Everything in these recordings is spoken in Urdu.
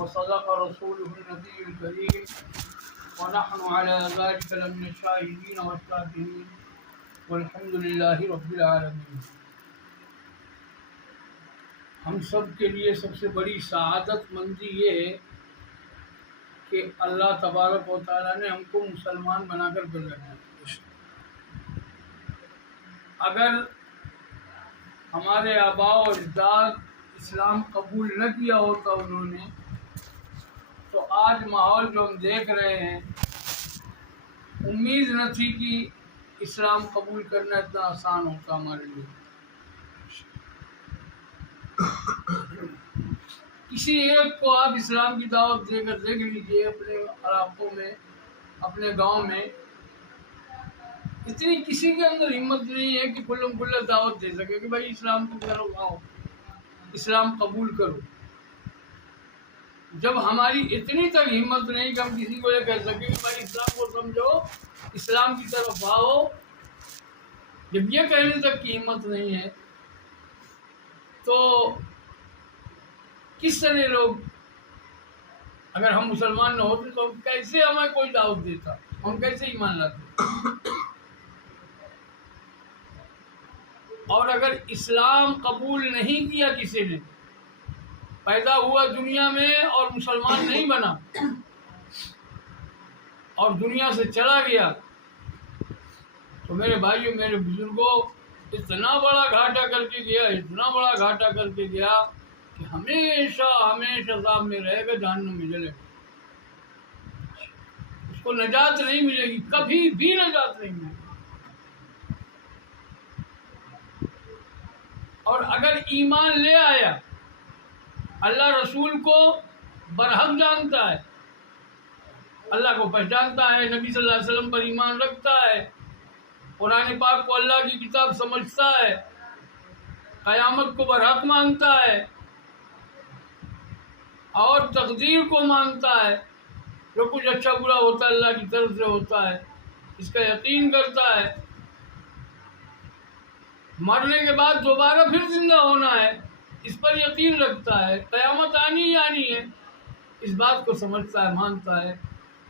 وصدق رسوله النبي الكريم ونحن على ذلك لمن الشاهدين والشاكرين والحمد لله رب العالمين۔ ہم سب کے لیے سب سے بڑی سعادت مندی یہ ہے کہ اللہ تبارک و تعالیٰ نے ہم کو مسلمان بنا کر بھیجا ہے۔ اگر ہمارے آباء و اجداد اسلام قبول نہ کیا ہوتا انہوں نے، تو آج ماحول جو ہم دیکھ رہے ہیں، امید نہ تھی کہ اسلام قبول کرنا اتنا آسان ہوتا ہمارے لیے۔ کسی ایک کو آپ اسلام کی دعوت دے کر دیکھ لیجیے اپنے علاقوں میں، اپنے گاؤں میں، اتنی کسی کے اندر ہمت نہیں ہے کہ کھلم کھلا دعوت دے سکے کہ بھائی اسلام کی طرف آؤ، اسلام قبول کرو۔ جب ہماری اتنی تک ہمت نہیں کہ ہم کسی کو یہ کہہ سکیں کہ بھائی اسلام کو سمجھو، اسلام کی طرف آؤ، جب یہ کہنے تک کی ہمت نہیں ہے تو کس طرح لوگ، اگر ہم مسلمان نہ ہوتے تو کیسے ہمیں کوئی دعوت دیتا، ہم کیسے ایمان لاتے؟ اور اگر اسلام قبول نہیں کیا کسی نے، پیدا ہوا دنیا میں اور مسلمان نہیں بنا اور دنیا سے چلا گیا، تو میرے بھائیوں، میرے بزرگوں، اتنا بڑا گھاٹا کر کے گیا، اتنا بڑا گھاٹا کر کے گیا کہ ہمیشہ ہمیشہ عذاب میں رہے گا، جہنم میں جلے گا، اس کو نجات نہیں ملے گی، کبھی بھی نجات نہیں ملے گی۔ اور اگر ایمان لے آیا، اللہ رسول کو برحق جانتا ہے، اللہ کو پہچانتا ہے، نبی صلی اللہ علیہ وسلم پر ایمان رکھتا ہے، قرآن پاک کو اللہ کی کتاب سمجھتا ہے، قیامت کو برحق مانتا ہے اور تقدیر کو مانتا ہے، جو کچھ اچھا برا ہوتا ہے اللہ کی طرف سے ہوتا ہے، اس کا یقین کرتا ہے، مرنے کے بعد دوبارہ پھر زندہ ہونا ہے، اس پر یقین رکھتا ہے، قیامت آنی ہی آنی ہے، اس بات کو سمجھتا ہے، مانتا ہے،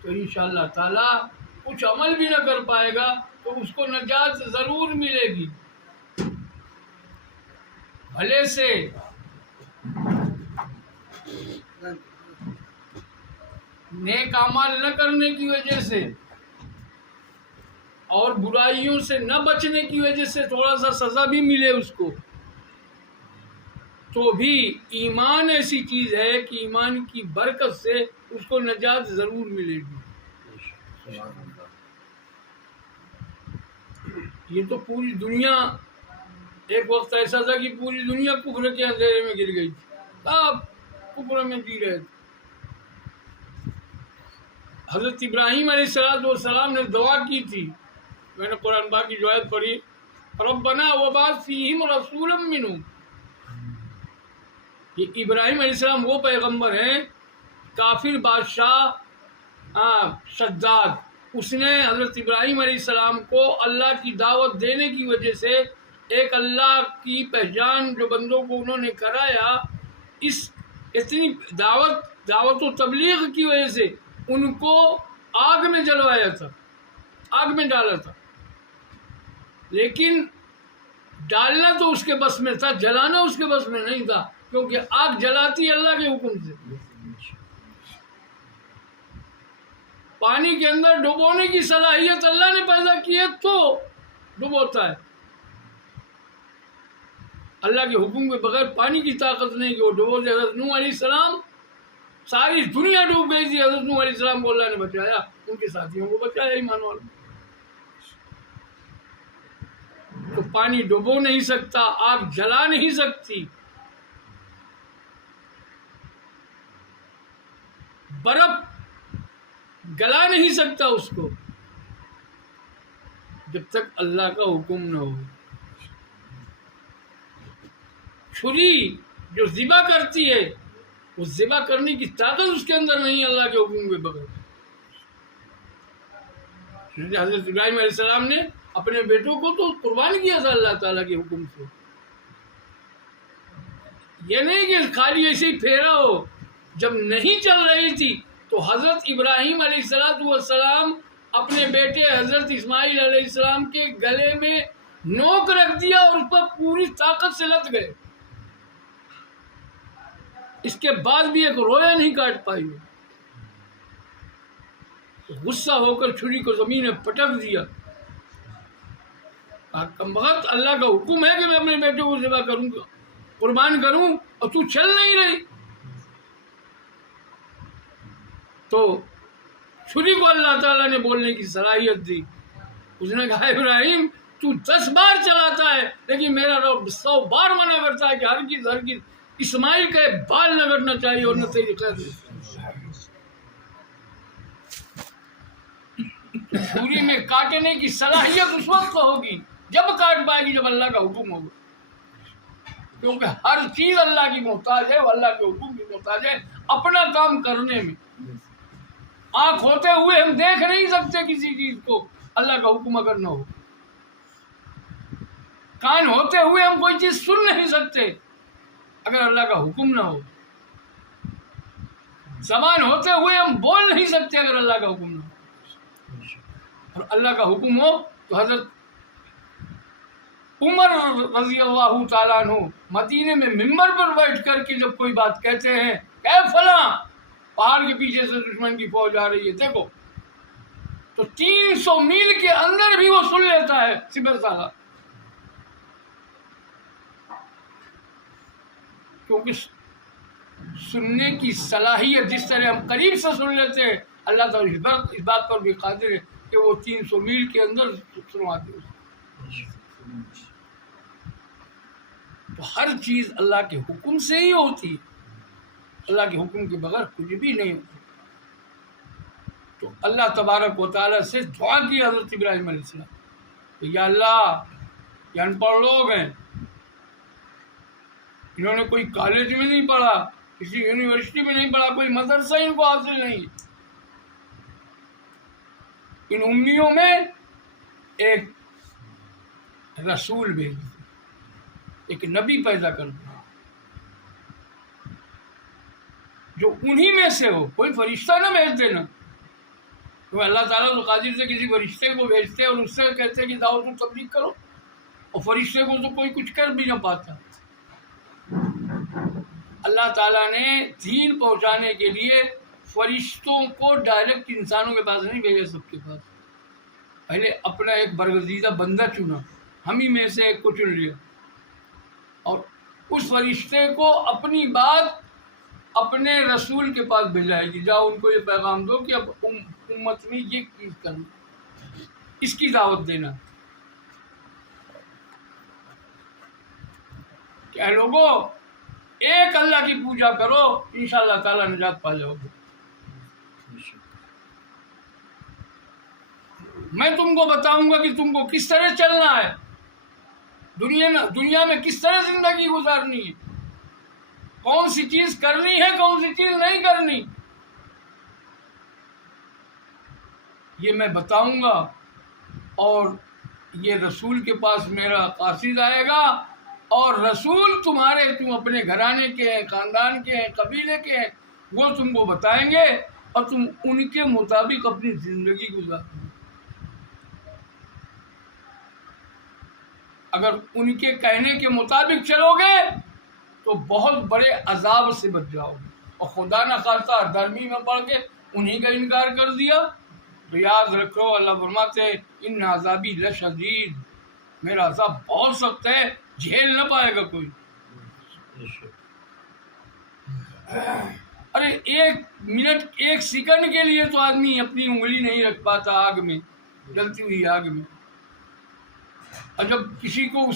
تو انشاءاللہ تعالیٰ کچھ عمل بھی نہ کر پائے گا تو اس کو نجات ضرور ملے گی۔ بھلے سے نیک اعمال نہ کرنے کی وجہ سے اور برائیوں سے نہ بچنے کی وجہ سے تھوڑا سا سزا بھی ملے اس کو، تو بھی ایمان ایسی چیز ہے کہ ایمان کی برکت سے اس کو نجات ضرور ملے گی۔ یہ تو پوری دنیا، ایک وقت ایسا تھا کہ پوری دنیا کفر کے اندھیرے میں گر گئی تھی، سب کفر میں جی رہے تھے۔ حضرت ابراہیم علیہ السلام نے دعا کی تھی، میں نے قرآن پاک کی جو آیت پڑھی، ربنا وبعث فیہم رسولا منہم، یہ ابراہیم علیہ السلام وہ پیغمبر ہیں، کافر بادشاہ شداد، اس نے حضرت ابراہیم علیہ السلام کو اللہ کی دعوت دینے کی وجہ سے، ایک اللہ کی پہچان جو بندوں کو انہوں نے کرایا، اس اتنی دعوت و تبلیغ کی وجہ سے ان کو آگ میں جلوایا تھا، آگ میں ڈالا تھا، لیکن ڈالنا تو اس کے بس میں تھا، جلانا اس کے بس میں نہیں تھا، کیونکہ آگ جلاتی ہے اللہ کے حکم سے۔ پانی کے اندر ڈبونے کی صلاحیت اللہ نے پیدا کی ہے تو ڈبوتا ہے، اللہ کے حکم کے بغیر پانی کی طاقت نہیں کہ وہ ڈبو دے۔ حضرت نوح علیہ السلام، ساری دنیا ڈوب گئی تھی، حضرت نوح علیہ السلام کو اللہ نے بچایا، ان کے ساتھیوں کو بچایا، ایمان والوں۔ تو پانی ڈبو نہیں سکتا، آگ جلا نہیں سکتی، برف گلا نہیں سکتا اس کو، جب تک اللہ کا حکم نہ ہو۔ چھری جو ذبح کرتی ہے، وہ ذبح کرنے کی طاقت اس کے اندر نہیں، اللہ کے حکم کے بغیر۔ حضرت ابراہیم علیہ السلام نے اپنے بیٹوں کو تو قربان کیا تھا اللہ تعالیٰ کے حکم سے، یہ نہیں کہ خالی ایسے ہی پھیرا ہو، جب نہیں چل رہی تھی تو حضرت ابراہیم علیہ السلام اپنے بیٹے حضرت اسماعیل علیہ السلام کے گلے میں نوک رکھ دیا اور اس پر پوری طاقت سے لد گئے. اس کے بعد بھی ایک رویا نہیں کاٹ پائی. غصہ ہو کر چھری کو زمین میں پٹک دیا. کم وقت اللہ کا حکم ہے کہ میں اپنے بیٹے کو ذبح کروں گا، قربان کروں، اور تو چل نہیں رہی. تو چھری کو اللہ تعالیٰ نے بولنے کی صلاحیت دی. اس نے کہا ابراہیم تو 10 بار چلاتا ہے لیکن میرا رب 100 بار منع کرتا ہے کہ ہرگز اسماعیل کا ایک بال نہ کرنا چاہیے اور نہ تیری قید. چھری میں کاٹنے کی صلاحیت اس وقت ہوگی جب کاٹ پائے گی جب اللہ کا حکم ہوگا، کیونکہ ہر چیز اللہ کی محتاج ہے، وہ اللہ کے حکم کی محتاج ہے اپنا کام کرنے میں. آنکھ ہوتے ہوئے ہم دیکھ نہیں سکتے کسی چیز کو اللہ کا حکم اگر نہ ہو. کان ہوتے ہوئے ہم کوئی چیز سن نہیں سکتے اگر اللہ کا حکم نہ ہو. زبان ہوتے ہوئے ہم بول نہیں سکتے اگر اللہ کا حکم نہ ہو. اور اللہ کا حکم ہو تو حضرت عمر رضی اللہ تعالیٰ عنہ مدینے میں ممبر پر بیٹھ کر کے جب کوئی بات کہتے ہیں کہ فلاں پہاڑ کے پیچھے سے دشمن کی فوج آ رہی ہے دیکھو، تو 300 میل کے اندر بھی وہ سن لیتا ہے سپہ سالار. کیونکہ سننے کی صلاحیت جس طرح ہم قریب سے سن لیتے ہیں، اللہ تعالیٰ اس بات پر بھی قادر ہے کہ وہ 300 میل کے اندر سنواتے ہیں. تو ہر چیز اللہ کے حکم سے ہی ہوتی ہے، اللہ کے حکم کے بغیر کچھ بھی نہیں ہوتا. تو اللہ تبارک و تعالیٰ سے دعا کی حضرت ابراہیم علیہ السلام کہ یا اللہ، یہ ان پڑھ لوگ ہیں، انہوں نے کوئی کالج میں نہیں پڑھا، کسی یونیورسٹی میں نہیں پڑھا، کوئی مدرسہ ان کو حاصل نہیں. ان امیوں میں ایک رسول بھیج دو، ایک نبی پیدا کر دو جو انہی میں سے ہو. کوئی فرشتہ نہ بھیج دینا، کیونکہ اللہ تعالیٰ تو قادر سے کسی فرشتے کو بھیجتے اور اس سے کہتے کہ دعوت و تبلیغ کرو، اور فرشتے کو تو کوئی کچھ کر بھی نہ پاتا. اللہ تعالیٰ نے دین پہنچانے کے لیے فرشتوں کو ڈائریکٹ انسانوں کے پاس نہیں بھیجا، سب کے پاس پہلے اپنا ایک برگزیدہ بندہ چنا، ہم ہی میں سے ایک کو چن لیا، اور اس فرشتے کو اپنی بات اپنے رسول کے پاس بھیجائے گی. جاؤ ان کو یہ پیغام دو کہ اب امت میں یہ چیز کرنا، اس کی دعوت دینا. کیا لوگوں، ایک اللہ کی پوجا کرو، انشاءاللہ تعالیٰ نجات پا جاؤ گے. میں تم کو بتاؤں گا کہ تم کو کس طرح چلنا ہے، دنیا میں کس طرح زندگی گزارنی ہے، کون سی چیز کرنی ہے، کون سی چیز نہیں کرنی، یہ میں بتاؤں گا. اور یہ رسول کے پاس میرا قاصد آئے گا، اور رسول تم اپنے گھرانے کے ہیں، خاندان کے ہیں، قبیلے کے ہیں، وہ تم کو بتائیں گے اور تم ان کے مطابق اپنی زندگی گزارو. اگر ان کے کہنے کے مطابق چلو گے تو بہت بڑے عذاب سے بچ جاؤ گے. اور خدا نہ خواستہ دھرمی میں پڑھ کے انہی کا انکار کر دیا تو یاد رکھو، اللہ فرماتے ہیں ان عذابی لشدید، میرا عذاب بہت سخت ہے، جھیل نہ پائے گا کوئی. ارے 1 منٹ 1 سیکنڈ کے لیے تو آدمی اپنی انگلی نہیں رکھ پاتا آگ میں، جلتی ہوئی آگ میں. اور جب کسی کو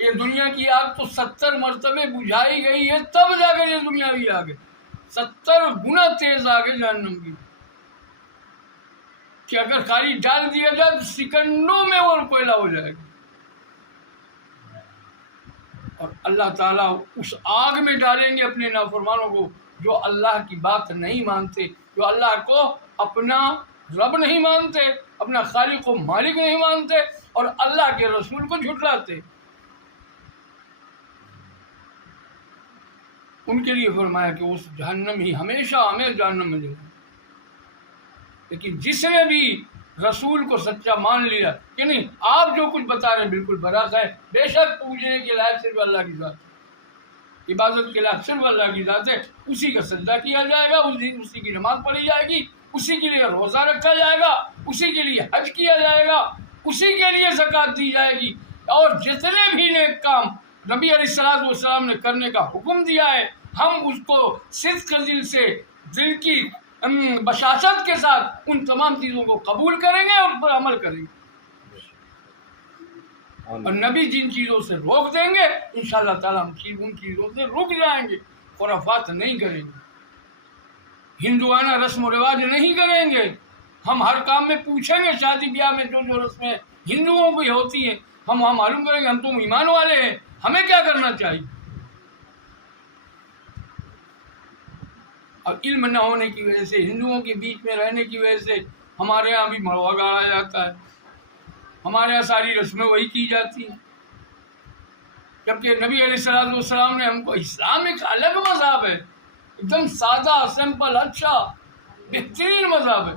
یہ دنیا کی آگ تو 70 مرتبے بجھائی گئی ہے، تب جا کر یہ دنیاوی آگ ہے 70 گنا تیز آگ ہے جہنم کی، کہ اگر خالی ڈال دیا جائے تو سیکنڈوں میں وہ کوئلہ ہو جائے گا. اور اللہ تعالیٰ اس آگ میں ڈالیں گے اپنے نافرمانوں کو جو اللہ کی بات نہیں مانتے، جو اللہ کو اپنا رب نہیں مانتے، اپنا خالق و مالک نہیں مانتے، اور اللہ کے رسول کو جھٹلاتے. ان کے لیے فرمایا کہ اس جہنم ہی ہمیشہ ہمیں جہنم میں جائے گا۔ لیکن جس نے بھی رسول کو سچا مان لیا کہ نہیں آپ جو کچھ بتا رہے ہیں بالکل برحق ہے، بے شک پوجنے کے لائق صرف اللہ کی ذات ہے، عبادت کے لائق صرف اللہ کی ذات ہے، اسی کا سجدہ کیا جائے گا، اسی کی نماز پڑھی جائے گی، اسی کے لیے روزہ رکھا جائے گا، اسی کے لیے حج کیا جائے گا، اسی کے لیے زکوٰۃ دی جائے گی، اور جتنے بھی نیک کام نبی علیہ السلام نے کرنے کا حکم دیا ہے ہم اس کو صدق دل سے، دل کی بشاشت کے ساتھ ان تمام چیزوں کو قبول کریں گے اور ان پر عمل کریں گے، اور نبی جن چیزوں سے روک دیں گے انشاءاللہ تعالیٰ ہم ان چیزوں سے رک جائیں گے، خرافات نہیں کریں گے، ہندوانہ رسم و رواج نہیں کریں گے، ہم ہر کام میں پوچھیں گے، شادی بیاہ میں جو جو رسمیں ہندوؤں کی ہوتی ہیں ہم وہاں معلوم کریں گے ہم تو ایمان والے ہیں، ہمیں کیا کرنا چاہیے۔ اور علم نہ ہونے کی وجہ سے، ہندوؤں کے بیچ میں رہنے کی وجہ سے ہمارے یہاں بھی مروا گاڑا جاتا ہے، ہمارے یہاں ساری رسمیں وہی کی جاتی ہیں، جبکہ نبی علیہ السلام نے ہم کو، اسلام ایک الگ مذہب ہے، ایک دم سادہ سمپل اچھا بہترین مذہب ہے،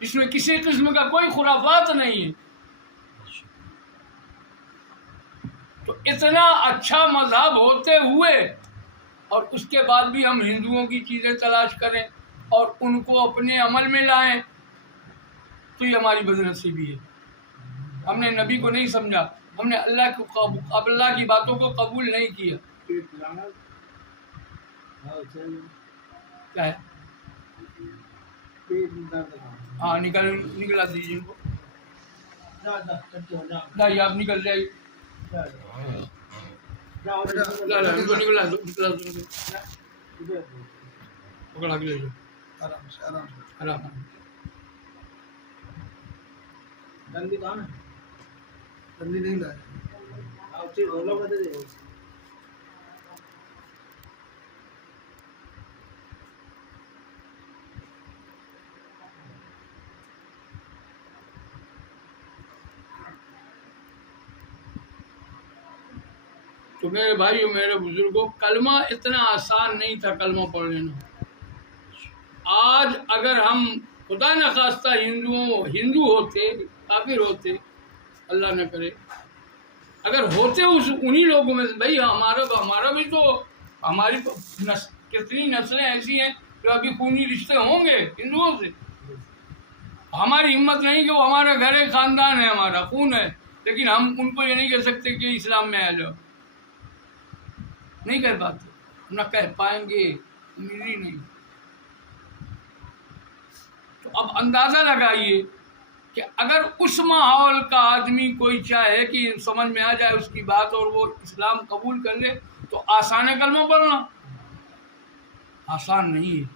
اس میں کسی قسم کا کوئی خرافات نہیں ہے۔ تو اتنا اچھا مذہب ہوتے ہوئے اور اس کے بعد بھی ہم ہندوؤں کی چیزیں تلاش کریں اور ان کو اپنے عمل میں لائیں تو یہ ہماری بدنصیبی ہے۔ ہم نے نبی کو نہیں سمجھا، ہم نے اللہ کی باتوں کو قبول نہیں کیا۔ کیا ہے؟ ہاں نکلا دیجیے ان کو، نہیں آپ نکل جائیے، ان کو نکلا دو، پکڑا کے لے جاؤ آرام سے آرام سے۔ گندی کہاں ہے؟ گندی نہیں لائے۔ تو میرے بھائیو میرے بزرگوں، کلمہ اتنا آسان نہیں تھا کلمہ پڑھ لینا۔ آج اگر ہم خدا نخواستہ ہندو ہوتے، کافر ہوتے، اللہ نہ کرے، اگر ہوتے انہی لوگوں میں سے، بھائی ہمارا بھی تو، ہماری تو کتنی نسلیں ایسی ہیں جو ابھی خونی رشتے ہوں گے ہندوؤں سے، ہماری ہمت نہیں کہ وہ ہمارا گھر ہے، خاندان ہے، ہمارا خون ہے، لیکن ہم ان کو یہ نہیں کہہ سکتے کہ اسلام میں آ جاؤ، نہیں کہہ پاتے، نہ کہہ پائیں گے، امید ہی نہیں۔ تو اب اندازہ لگائیے کہ اگر اس ماحول کا آدمی کوئی چاہے کہ سمجھ میں آ جائے اس کی بات اور وہ اسلام قبول کر لے تو آسان ہے کلمہ پڑھنا؟ آسان نہیں ہے۔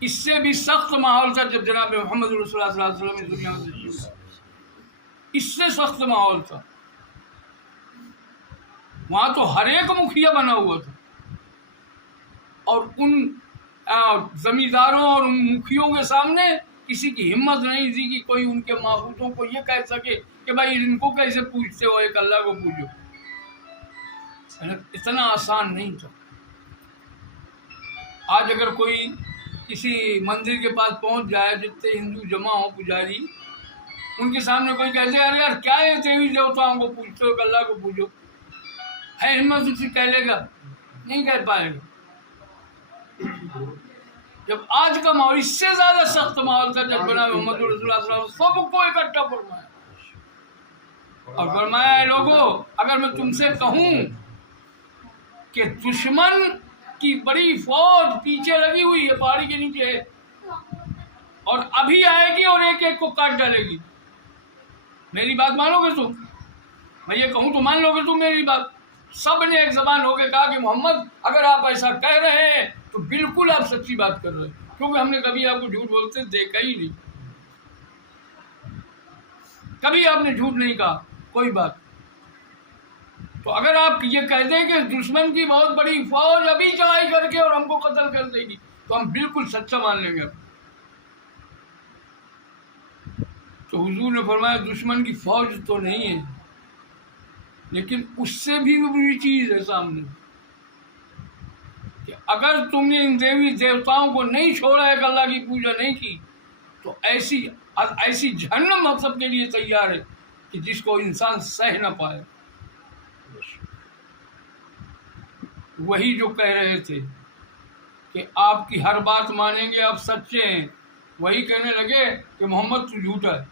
اس سے بھی سخت ماحول تھا جب جناب محمد رسول اللہ صلی اللہ علیہ وسلم دنیا میں تشریف لائے، اس سے سخت ماحول تھا، وہاں تو ہر ایک مکھیا بنا ہوا تھا، اور ان زمینداروں اور ان مکھیوں کے سامنے کسی کی ہمت نہیں تھی کہ کوئی ان کے معبودوں کو یہ کہہ سکے کہ بھائی ان کو کیسے پوجتے ہو، ایک اللہ کو پوجو۔ اتنا آسان نہیں تھا۔ آج اگر کوئی کسی مندر کے پاس پہنچ جائے، جتنے ہندو جمع ہوں پجاری، ان کے سامنے کوئی کہتے ہیں یار کیا ہے دیوی دیوتاؤں کو پوجتے ہو، ایک اللہ کو پوجو، ہے ہمت اسے کہہ لے گا؟ نہیں کہہ پائے گا۔ جب آج کا ماحول اس سے زیادہ سخت ماحول تھا، جب جناب محمد رسول اللہ صلی اللہ علیہ وسلم سب کو اکٹھا فرمایا اور فرمایا ہے لوگوں، اگر میں تم سے کہوں کہ دشمن کی بڑی فوج پیچھے لگی ہوئی ہے، پہاڑی کے نیچے ہے، اور ابھی آئے گی اور ایک ایک کو کاٹ ڈالے گی، میری بات مانو گے تم؟ میں یہ کہوں تو مان لو گے تم میری بات؟ سب نے ایک زبان ہو کے کہا کہ محمد اگر آپ ایسا کہہ رہے ہیں تو بالکل آپ سچی بات کر رہے ہیں، کیونکہ ہم نے کبھی آپ کو جھوٹ بولتے دیکھا ہی نہیں، کبھی آپ نے جھوٹ نہیں کہا کوئی بات۔ تو اگر آپ یہ کہہ دیں کہ دشمن کی بہت بڑی فوج ابھی چڑھائی کر کے اور ہم کو قتل کر دے گی تو ہم بالکل سچا مان لیں گے۔ تو حضور نے فرمایا دشمن کی فوج تو نہیں ہے، لیکن اس سے بھی بری چیز ہے سامنے کہ اگر تم نے ان دیوی دیوتاؤں کو نہیں چھوڑا ہے کہ اللہ کی پوجا نہیں کی تو ایسی جہنم ہم سب کے لیے تیار ہے کہ جس کو انسان سہ نہ پائے. وہی جو کہہ رہے تھے کہ آپ کی ہر بات مانیں گے، آپ سچے ہیں، وہی کہنے لگے کہ محمد تو جھوٹا ہے،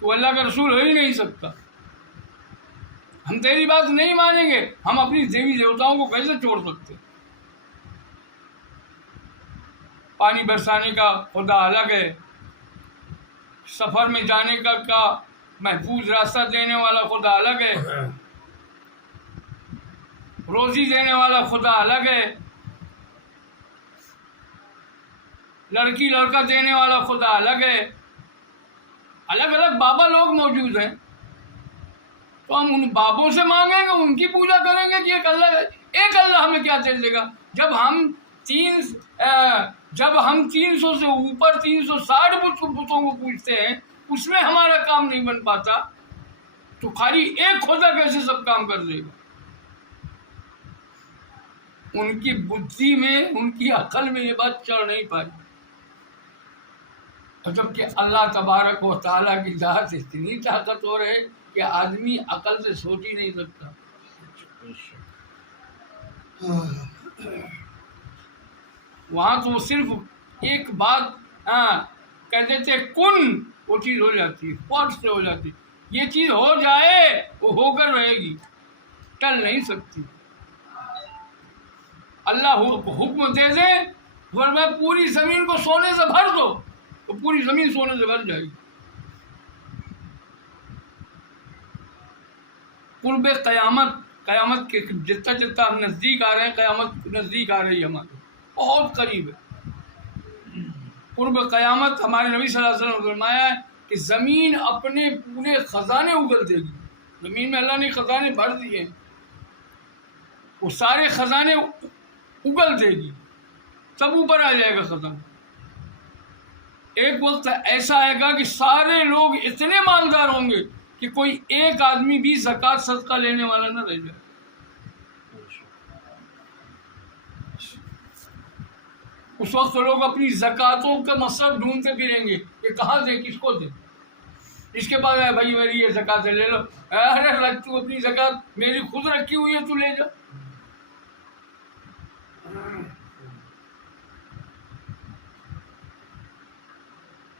تو اللہ کا رسول ہو ہی نہیں سکتا. ہم تیری بات نہیں مانیں گے، ہم اپنی دیوی دیوتاؤں کو کیسے چھوڑ سکتے؟ پانی برسانے کا خدا الگ ہے، سفر میں جانے کا محفوظ راستہ دینے والا خدا الگ ہے، روزی دینے والا خدا الگ ہے، لڑکی لڑکا دینے والا خدا الگ ہے. الگ الگ بابا لوگ موجود ہیں، تو ہم ان بابوں سے مانگیں گے، ان کی پوجا کریں گے کہ ایک اللہ ہمیں کیا دے دے گا؟ جب ہم 300 سے اوپر 360 بتوں کو پوجتے ہیں، اس میں ہمارا کام نہیں بن پاتا، تو خالی ایک خدا کیسے سب کام کر دے گا؟ ان کی بدھی میں، ان کی عقل میں یہ بات چڑھ نہیں پائی. اور جبکہ اللہ تبارک و تعالیٰ کی ذات اتنی طاقتور ہے کہ آدمی عقل سے سوچ ہی نہیں سکتا. وہاں تو صرف ایک بات کہہ دیتے کن، وہ چیز ہو جاتی ہے، فوٹ سے ہو جاتی. یہ چیز ہو جائے وہ ہو کر رہے گی، ٹل نہیں سکتی. اللہ حکم دے دے فرمایا پوری زمین کو سونے سے بھر دو، تو پوری زمین سونے سے بھر جائے گی. قرب قیامت کے جتنا ہم نزدیک آ رہے ہیں، قیامت نزدیک آ رہی ہے، ہمارے بہت قریب ہے. قرب قیامت ہمارے نبی صلی اللہ علیہ وسلم نے فرمایا ہے کہ زمین اپنے پورے خزانے اگل دے گی. زمین میں اللہ نے خزانے بھر دیے، وہ سارے خزانے اگل دے گی، سب اوپر آ جائے گا خزانہ. ایک وقت ایسا آئے گا کہ سارے لوگ اتنے مالدار ہوں گے کہ کوئی ایک آدمی بھی زکوٰۃ صدقہ لینے والا نہ رہ جائے. اس وقت لوگ اپنی زکوٰۃوں کا مصرف ڈھونڈتے پھریں گے کہ کہاں دیں، کس کو دیں. اس کے بعد بھائی میری یہ زکوٰۃ لے لو، ارے تو اپنی زکوٰۃ میری خود رکھی ہوئی ہے، تو لے جا.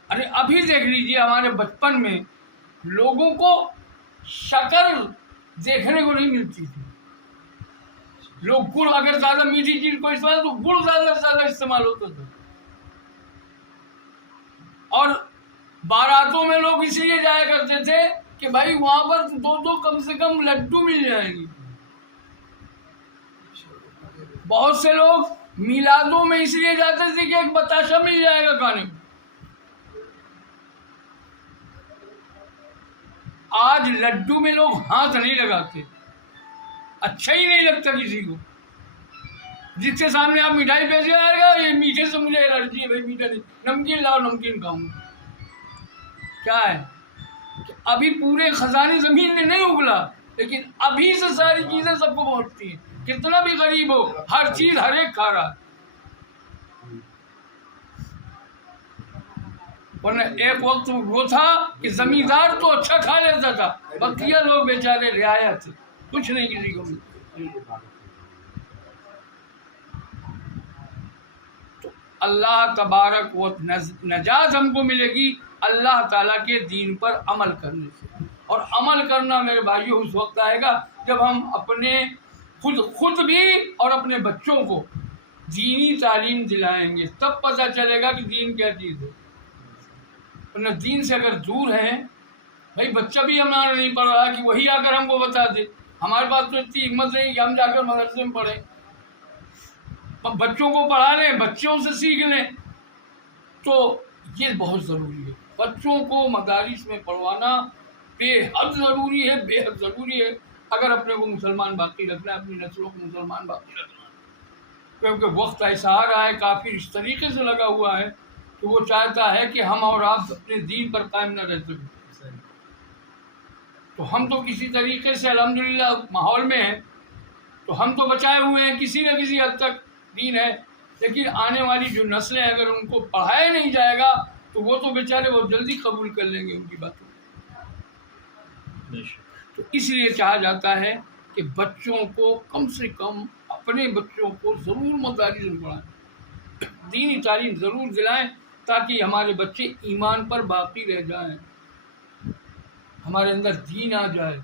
ارے ابھی دیکھ لیجیے ہمارے بچپن میں لوگوں کو شکر دیکھنے کو نہیں ملتی تھی. لوگ گڑ، اگر زیادہ میٹھی چیز کو استعمال تو گڑ زیادہ سے زیادہ استعمال ہوتا تھا. اور باراتوں میں لوگ اس لیے جایا کرتے تھے کہ بھائی وہاں پر دو کم سے کم لڈو مل جائیں گے. بہت سے لوگ میلادوں میں اس لیے جاتے تھے کہ ایک بتاشا مل جائے گا کھانے کو. آج لڈو میں لوگ ہاتھ نہیں لگاتے، اچھا ہی نہیں لگتا کسی کو. جس کے سامنے آپ مٹھائی پیش کرے گا، یہ میٹھے سے مجھے الرجی ہے، بھائی میٹھا نہیں، نمکین لاؤ، نمکین کھاؤں گا. کیا ہے کہ ابھی پورے خزانے زمین میں نہیں اگلا، لیکن ابھی سے ساری چیزیں سب کو پہنچتی ہیں. کتنا بھی غریب ہو، ہر چیز ہر ایک کھا رہا ہے. ورنہ ایک وقت وہ تھا کہ زمیندار تو اچھا کھا لیتا تھا، بقیہ لوگ بیچارے رعایا تھے، کچھ نہیں کسی کو ملتا. تو اللہ تبارک و نجات ہم کو ملے گی اللہ تعالیٰ کے دین پر عمل کرنے سے. اور عمل کرنا میرے بھائیوں اس وقت آئے گا جب ہم اپنے خود بھی اور اپنے بچوں کو دینی تعلیم دلائیں گے، تب پتہ چلے گا کہ دین کیا چیز ہے. ورنہ دین سے اگر دور ہیں، بھائی بچہ بھی ہمارا نہیں پڑھ رہا کہ وہی آ کر ہم کو بتا دے. ہمارے پاس تو اتنی ہمت نہیں کہ ہم جا کر مدرسے میں پڑھیں. بچوں کو پڑھا لیں، بچوں سے سیکھ لیں. تو یہ بہت ضروری ہے، بچوں کو مدارس میں پڑھوانا بے حد ضروری ہے، بے حد ضروری ہے اگر اپنے کو مسلمان باقی رکھنا ہے، اپنی نسلوں کو مسلمان باقی رکھنا ہے. کیونکہ وقت ایسا آ رہا ہے، کافر اس طریقے سے لگا ہوا ہے کہ وہ چاہتا ہے کہ ہم اور آپ اپنے دین پر قائم نہ رہ سکیں. تو ہم تو کسی طریقے سے الحمدللہ ماحول میں ہیں، تو ہم تو بچائے ہوئے ہیں کسی نہ کسی حد تک، دین ہے، لیکن آنے والی جو نسلیں اگر ان کو پڑھایا نہیں جائے گا تو وہ تو بیچارے بہت جلدی قبول کر لیں گے ان کی باتوں کو۔ تو اس لیے چاہا جاتا ہے کہ بچوں کو کم سے کم اپنے بچوں کو ضرور مدارس میں پڑھائیں، دینی تعلیم ضرور دلائیں، تاکہ ہمارے بچے ایمان پر باقی رہ جائیں، ہمارے اندر دین آ جائے،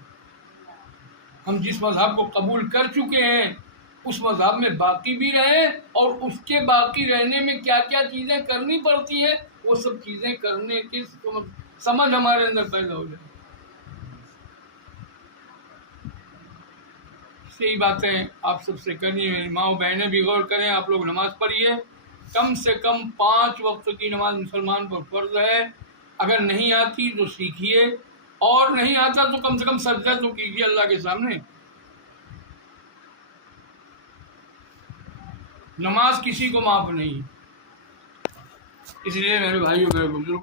ہم جس مذہب کو قبول کر چکے ہیں اس مذہب میں باقی بھی رہیں، اور اس کے باقی رہنے میں کیا کیا چیزیں کرنی پڑتی ہے وہ سب چیزیں کرنے کی سمجھ ہمارے اندر پیدا ہو جائے۔ صحیح باتیں آپ سب سے کرنی ہے، میری ماں و بہنیں بھی غور کریں، آپ لوگ نماز پڑھیے، کم سے کم 5 وقت کی نماز مسلمان پر فرض ہے، اگر نہیں آتی تو سیکھیے، اور نہیں آتا تو کم سے کم سجدہ تو کیجیے اللہ کے سامنے۔ نماز کسی کو معاف نہیں، اس لیے میرے بھائیوں میرے بزرگوں